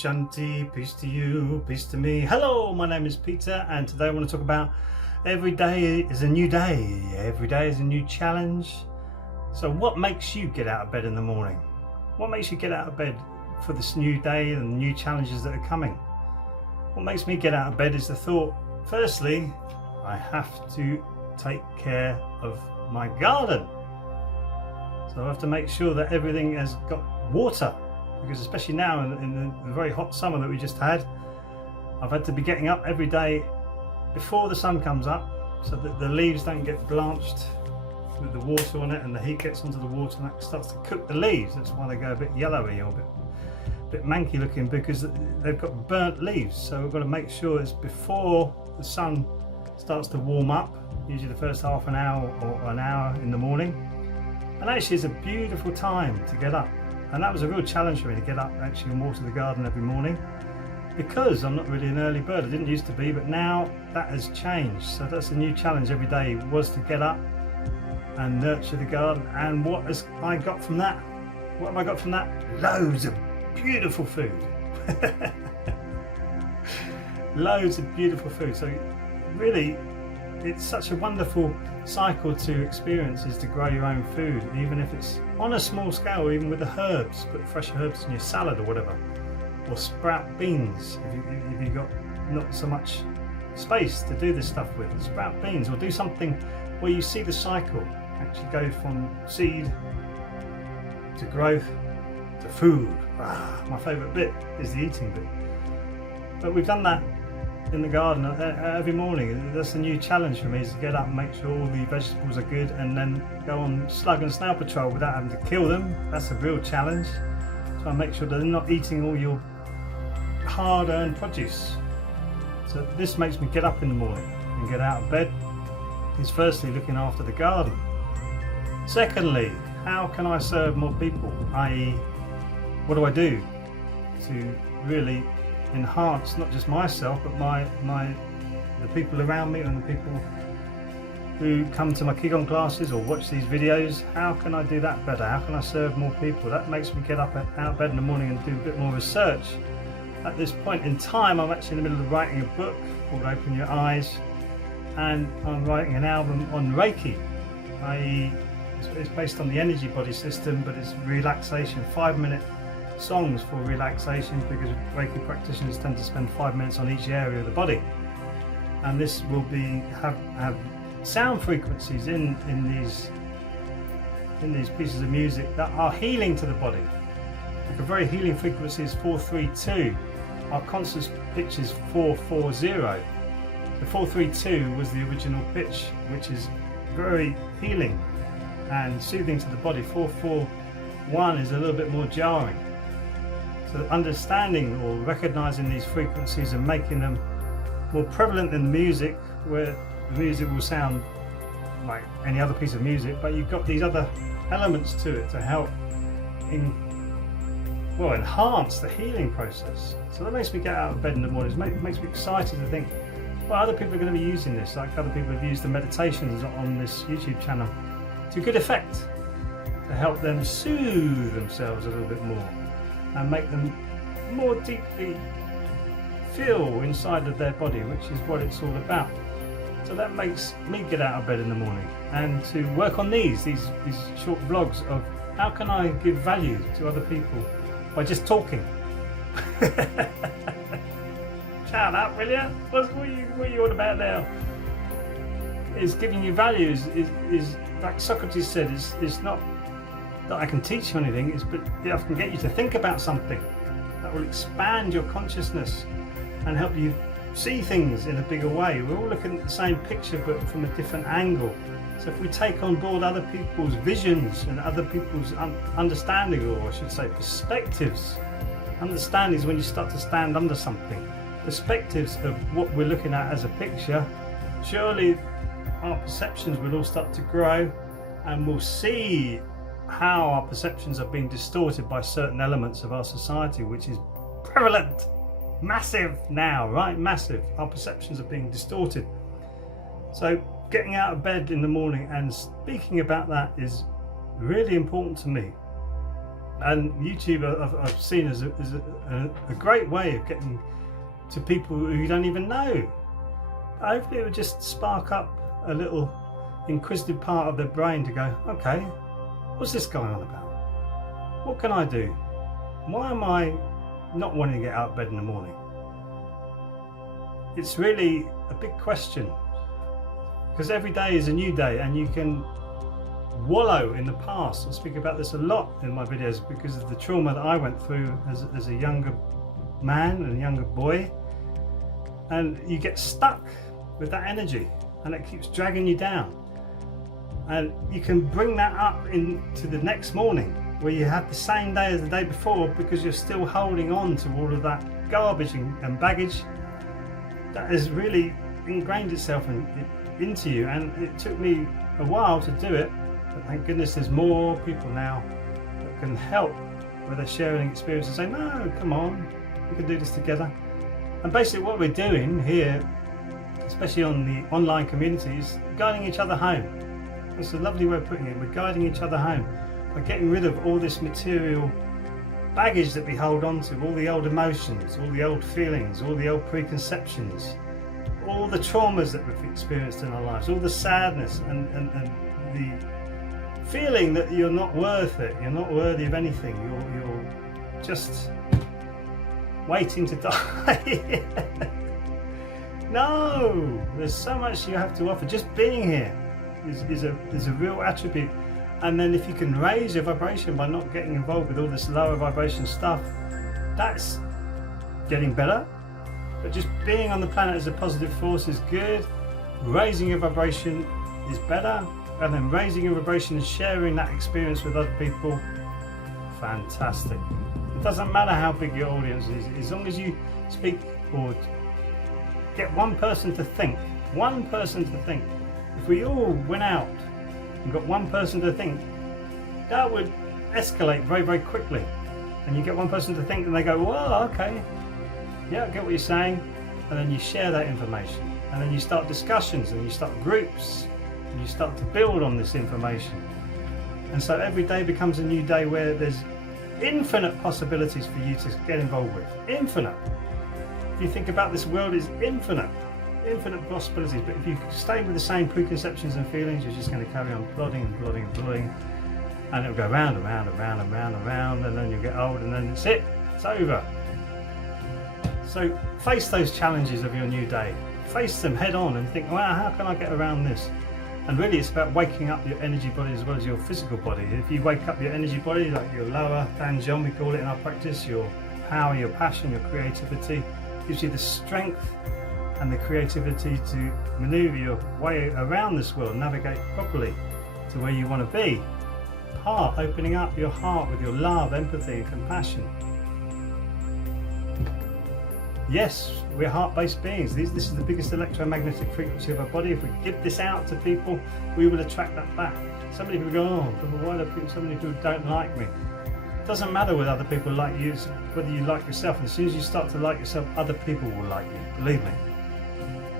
Shanti, peace to you, peace to me. Hello, my name is Peter, and today I want to talk about every day is a new day. Every day is a new challenge. So what makes you get out of bed in the morning? What makes you get out of bed for this new day and new challenges that are coming? What makes me get out of bed is the thought, firstly, I have to take care of my garden. So I have to make sure that everything has got water, because especially now in the very hot summer that we just had, I've had to be getting up every day before the sun comes up so that the leaves don't get blanched with the water on it and the heat gets onto the water and that starts to cook the leaves. That's why they go a bit yellowy or a bit manky looking, because they've got burnt leaves. So we've got to make sure it's before the sun starts to warm up, usually the first half an hour or an hour in the morning. And actually it's a beautiful time to get up. And that was a real challenge for me to get up actually and water the garden every morning, because I'm not really an early bird. I didn't used to be, but now that has changed. So that's a new challenge every day, was to get up and nurture the garden. And what has I got from that? What have I got from that? Loads of beautiful food. Loads of beautiful food. So really, it's such a wonderful cycle to experience, is to grow your own food, even if it's on a small scale, or even with the herbs. Put fresh herbs in your salad or whatever, or sprout beans if you've got not so much space to do this stuff with. Sprout beans, or do something where you see the cycle actually go from seed to growth to food. My favourite bit is the eating bit. But we've done that in the garden every morning. That's a new challenge for me, is to get up and make sure all the vegetables are good, and then go on slug and snail patrol without having to kill them. That's a real challenge. So I make sure they're not eating all your hard-earned produce. So this makes me get up in the morning and get out of bed. Is firstly looking after the garden. Secondly, how can I serve more people? I.e., what do I do to really enhance not just myself, but the people around me and the people who come to my Qigong classes or watch these videos? How can I do that better? How can I serve more people? That makes me get up out of bed in the morning and do a bit more research. At this point in time, I'm actually in the middle of writing a book called Open Your Eyes, and I'm writing an album on Reiki, i.e. it's based on the energy body system, but it's relaxation, 5-minute songs for relaxation, because Reiki practitioners tend to spend 5 minutes on each area of the body. And this will have sound frequencies in these pieces of music that are healing to the body. Like a very healing frequency is 432. Our conscious pitch is 440. The 432 was the original pitch, which is very healing and soothing to the body. 441 is a little bit more jarring. So understanding or recognizing these frequencies and making them more prevalent in the music, where the music will sound like any other piece of music, but you've got these other elements to it to help enhance the healing process. So that makes me get out of bed in the morning. It makes me excited to think, well, other people are going to be using this, like other people have used the meditations on this YouTube channel to good effect, to help them soothe themselves a little bit more and make them more deeply feel inside of their body, which is what it's all about. So that makes me get out of bed in the morning and to work on these short vlogs of how can I give value to other people by just talking. Shut up, will you? What are you on about now? Is giving you value is like Socrates said, is not that I can teach you anything, but I can get you to think about something that will expand your consciousness and help you see things in a bigger way. We're all looking at the same picture but from a different angle. So if we take on board other people's visions and other people's understanding, or I should say perspectives. Understanding is when you start to stand under something. Perspectives of what we're looking at as a picture, surely our perceptions will all start to grow, and we'll see how our perceptions are being distorted by certain elements of our society, which is prevalent, massive now, right? Massive. Our perceptions are being distorted. So getting out of bed in the morning and speaking about that is really important to me. And YouTube I've seen as a great way of getting to people who you don't even know. Hopefully it would just spark up a little inquisitive part of their brain to go, okay, what's this going on about? What can I do? Why am I not wanting to get out of bed in the morning? It's really a big question, because every day is a new day, and you can wallow in the past. I speak about this a lot in my videos because of the trauma that I went through as a younger man and a younger boy, and you get stuck with that energy and it keeps dragging you down, and you can bring that up into the next morning where you had the same day as the day before, because you're still holding on to all of that garbage and baggage that has really ingrained itself into you. And it took me a while to do it, but thank goodness there's more people now that can help with their sharing experience and say, no, come on, we can do this together. And basically what we're doing here, especially on the online community, is guiding each other home. That's a lovely way of putting it. We're guiding each other home by getting rid of all this material baggage that we hold on to, all the old emotions, all the old feelings, all the old preconceptions, all the traumas that we've experienced in our lives, all the sadness and the feeling that you're not worth it, you're not worthy of anything, you're just waiting to die. No, there's so much you have to offer. Just being here is a real attribute. And then if you can raise your vibration by not getting involved with all this lower vibration stuff, that's getting better. But just being on the planet as a positive force is good. Raising your vibration is better. And then raising your vibration and sharing that experience with other people, fantastic. It doesn't matter how big your audience is, as long as you speak or get one person to think. One person to think. If we all went out and got one person to think, that would escalate very, very quickly. And you get one person to think and they go, well, okay, yeah, I get what you're saying. And then you share that information. And then you start discussions and you start groups and you start to build on this information. And so every day becomes a new day where there's infinite possibilities for you to get involved with. Infinite. If you think about this world, is infinite possibilities. But if you stay with the same preconceptions and feelings, you're just going to carry on plodding and plodding and plodding, and it'll go round and round and round and round and round, and then you'll get old, and then it's it. It's over. So face those challenges of your new day. Face them head on and think, wow, how can I get around this? And really it's about waking up your energy body as well as your physical body. If you wake up your energy body, like your lower danjon, we call it in our practice, your power, your passion, your creativity, gives you the strength and the creativity to maneuver your way around this world, navigate properly to where you want to be. Heart, opening up your heart with your love, empathy and compassion. Yes, we're heart-based beings. This is the biggest electromagnetic frequency of our body. If we give this out to people, we will attract that back. So many people go, oh, why do so many people don't like me? It doesn't matter whether other people like you, it's whether you like yourself. And as soon as you start to like yourself, other people will like you. Believe me.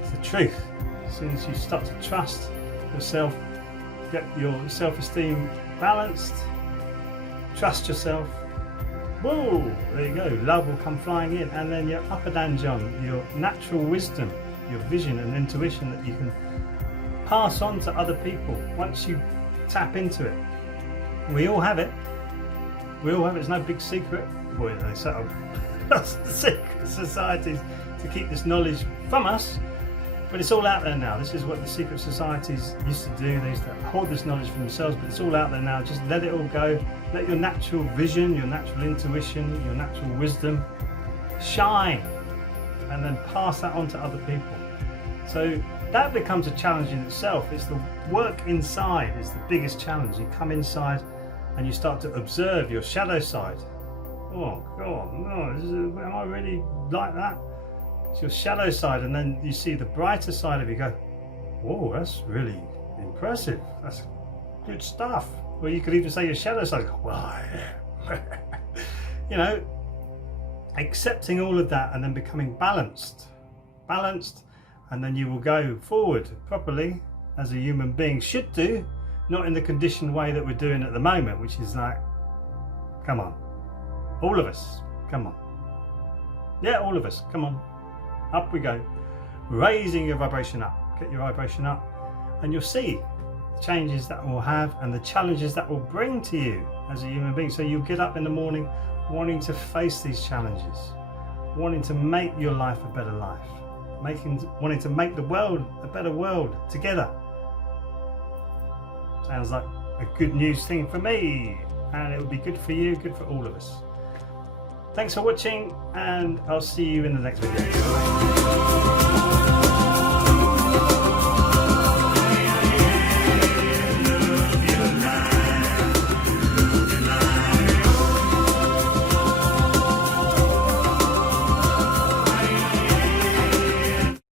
It's the truth. As soon as you start to trust yourself, get your self-esteem balanced, trust yourself, whoa, there you go, love will come flying in. And then your upper danjon, your natural wisdom, your vision and intuition that you can pass on to other people once you tap into it. We all have it. We all have it. It's no big secret. Boy, they set up secret societies to keep this knowledge from us. But it's all out there now. This is what the secret societies used to do. They used to hoard this knowledge for themselves, but it's all out there now. Just let it all go. Let your natural vision, your natural intuition, your natural wisdom shine, and then pass that on to other people. So that becomes a challenge in itself. It's the work inside is the biggest challenge. You come inside and you start to observe your shadow side. Oh God, no, am I really like that? It's your shadow side, and then you see the brighter side of you. Go, whoa, that's really impressive. That's good stuff. Or you could even say your shadow side. Go, well, yeah. You know, accepting all of that and then becoming balanced, and then you will go forward properly as a human being should do, not in the conditioned way that we're doing at the moment, which is like Come on. All of us. Come on. Yeah, all of us. Come on. Up we go. Raising your vibration up. Get your vibration up. And you'll see the changes that will have and the challenges that will bring to you as a human being. So you'll get up in the morning wanting to face these challenges, wanting to make your life a better life, wanting to make the world a better world together. Sounds like a good news thing for me, and it will be good for you, good for all of us. Thanks for watching, and I'll see you in the next video.